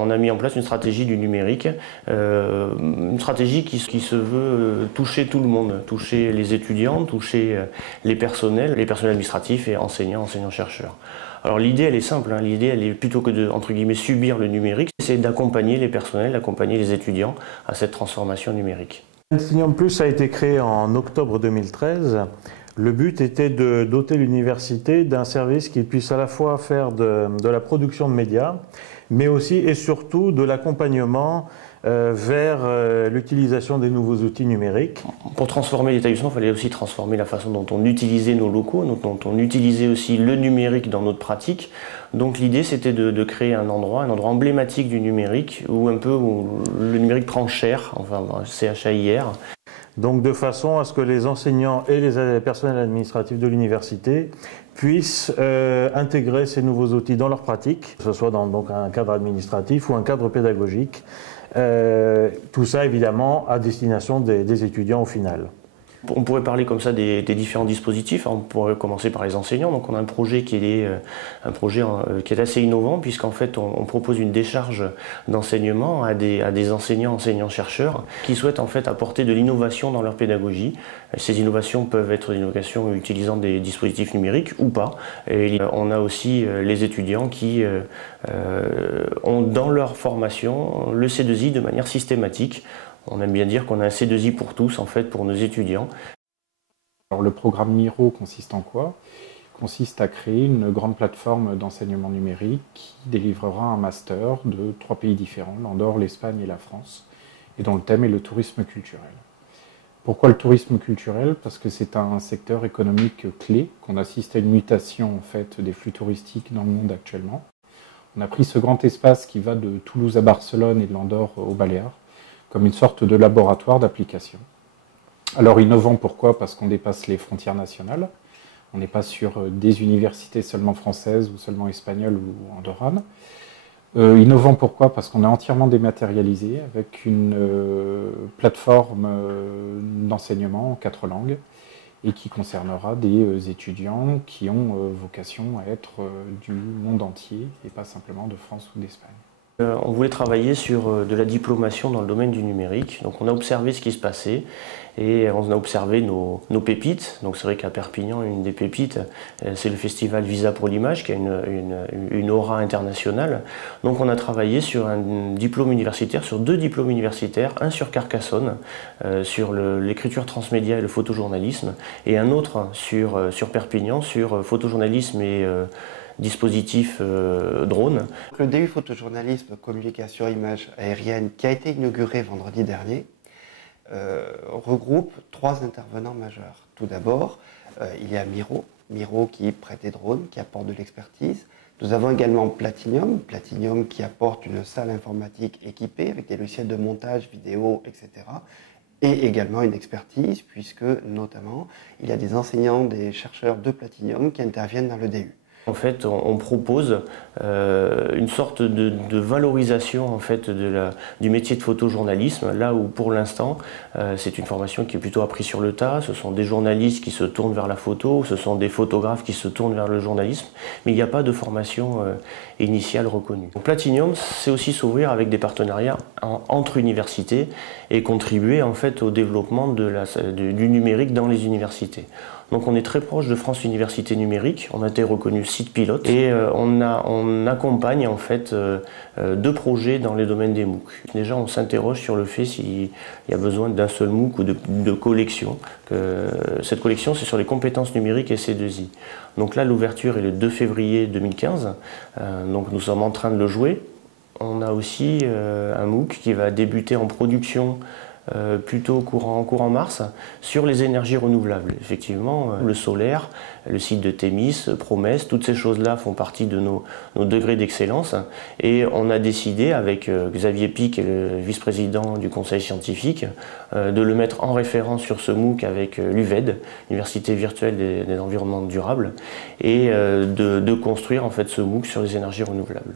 On a mis en place une stratégie du numérique, une stratégie qui se veut toucher tout le monde, toucher les étudiants, toucher les personnels administratifs et enseignants, enseignants-chercheurs. Alors l'idée elle est simple, hein. L'idée elle est plutôt que de, entre guillemets, subir le numérique, c'est d'accompagner les personnels, d'accompagner les étudiants à cette transformation numérique. Enseignant Plus a été créé en octobre 2013. Le but était de doter l'université d'un service qui puisse à la fois faire de la production de médias, mais aussi et surtout de l'accompagnement vers l'utilisation des nouveaux outils numériques. Pour transformer l'établissement, il fallait aussi transformer la façon dont on utilisait nos locaux, dont on utilisait aussi le numérique dans notre pratique. Donc l'idée c'était de créer un endroit emblématique du numérique, où le numérique prend chair, enfin CHAIR. Donc de façon à ce que les enseignants et les personnels administratifs de l'université puissent intégrer ces nouveaux outils dans leur pratique, que ce soit dans donc un cadre administratif ou un cadre pédagogique. Tout ça évidemment à destination des étudiants au final. On pourrait parler comme ça des différents dispositifs. On pourrait commencer par les enseignants. Donc on a un projet qui est assez innovant, puisqu'en fait on propose une décharge d'enseignement à des enseignants, enseignants-chercheurs qui souhaitent en fait apporter de l'innovation dans leur pédagogie. Ces innovations peuvent être des innovations utilisant des dispositifs numériques ou pas. Et on a aussi les étudiants qui ont dans leur formation le C2I de manière systématique. On aime bien dire qu'on a un C2I pour tous, en fait, pour nos étudiants. Alors, le programme Miro consiste en quoi? Il consiste à créer une grande plateforme d'enseignement numérique qui délivrera un master de 3 pays différents, l'Andorre, l'Espagne et la France, et dont le thème est le tourisme culturel. Pourquoi le tourisme culturel? Parce que c'est un secteur économique clé, qu'on assiste à une mutation en fait, des flux touristiques dans le monde actuellement. On a pris ce grand espace qui va de Toulouse à Barcelone et de l'Andorre aux Baléares, comme une sorte de laboratoire d'application. Alors innovant, pourquoi? Parce qu'on dépasse les frontières nationales. On n'est pas sur des universités seulement françaises ou seulement espagnoles ou andorranes. Innovant, pourquoi? Parce qu'on est entièrement dématérialisé avec une plateforme d'enseignement en 4 langues et qui concernera des étudiants qui ont vocation à être du monde entier et pas simplement de France ou d'Espagne. On voulait travailler sur de la diplomation dans le domaine du numérique. Donc on a observé ce qui se passait et on a observé nos pépites. Donc c'est vrai qu'à Perpignan, une des pépites, c'est le festival Visa pour l'image qui a une aura internationale. Donc on a travaillé sur un diplôme universitaire, sur 2 diplômes universitaires, un sur Carcassonne, sur l'écriture transmédia et le photojournalisme, et un autre sur Perpignan, sur photojournalisme et dispositif drone. Le DU photojournalisme, communication, images aériennes, qui a été inauguré vendredi dernier, regroupe 3 intervenants majeurs. Tout d'abord, il y a Miro qui prête des drones, qui apporte de l'expertise. Nous avons également Platinium qui apporte une salle informatique équipée avec des logiciels de montage, vidéo, etc. Et également une expertise, puisque notamment, il y a des enseignants, des chercheurs de Platinium qui interviennent dans le DU. En fait, on propose une sorte de valorisation en fait, du métier de photojournalisme, là où pour l'instant, c'est une formation qui est plutôt apprise sur le tas. Ce sont des journalistes qui se tournent vers la photo, ce sont des photographes qui se tournent vers le journalisme, mais il n'y a pas de formation initiale reconnue. Donc, Platinium, c'est aussi s'ouvrir avec des partenariats entre universités et contribuer en fait, au développement du numérique dans les universités. Donc on est très proche de France Université Numérique, on a été reconnu site pilote et on accompagne en fait 2 projets dans les domaines des MOOC. Déjà on s'interroge sur le fait s'il y a besoin d'un seul MOOC ou de collection. Cette collection c'est sur les compétences numériques et C2I. Donc là l'ouverture est le 2 février 2015, donc nous sommes en train de le jouer. On a aussi un MOOC qui va débuter en production plutôt courant mars, sur les énergies renouvelables. Effectivement, le solaire, le site de Thémis, Promesse, toutes ces choses-là font partie de nos degrés d'excellence. Et on a décidé, avec Xavier Pic, le vice-président du conseil scientifique, de le mettre en référence sur ce MOOC avec l'UVED, l'Université virtuelle des environnements durables, et de construire en fait ce MOOC sur les énergies renouvelables.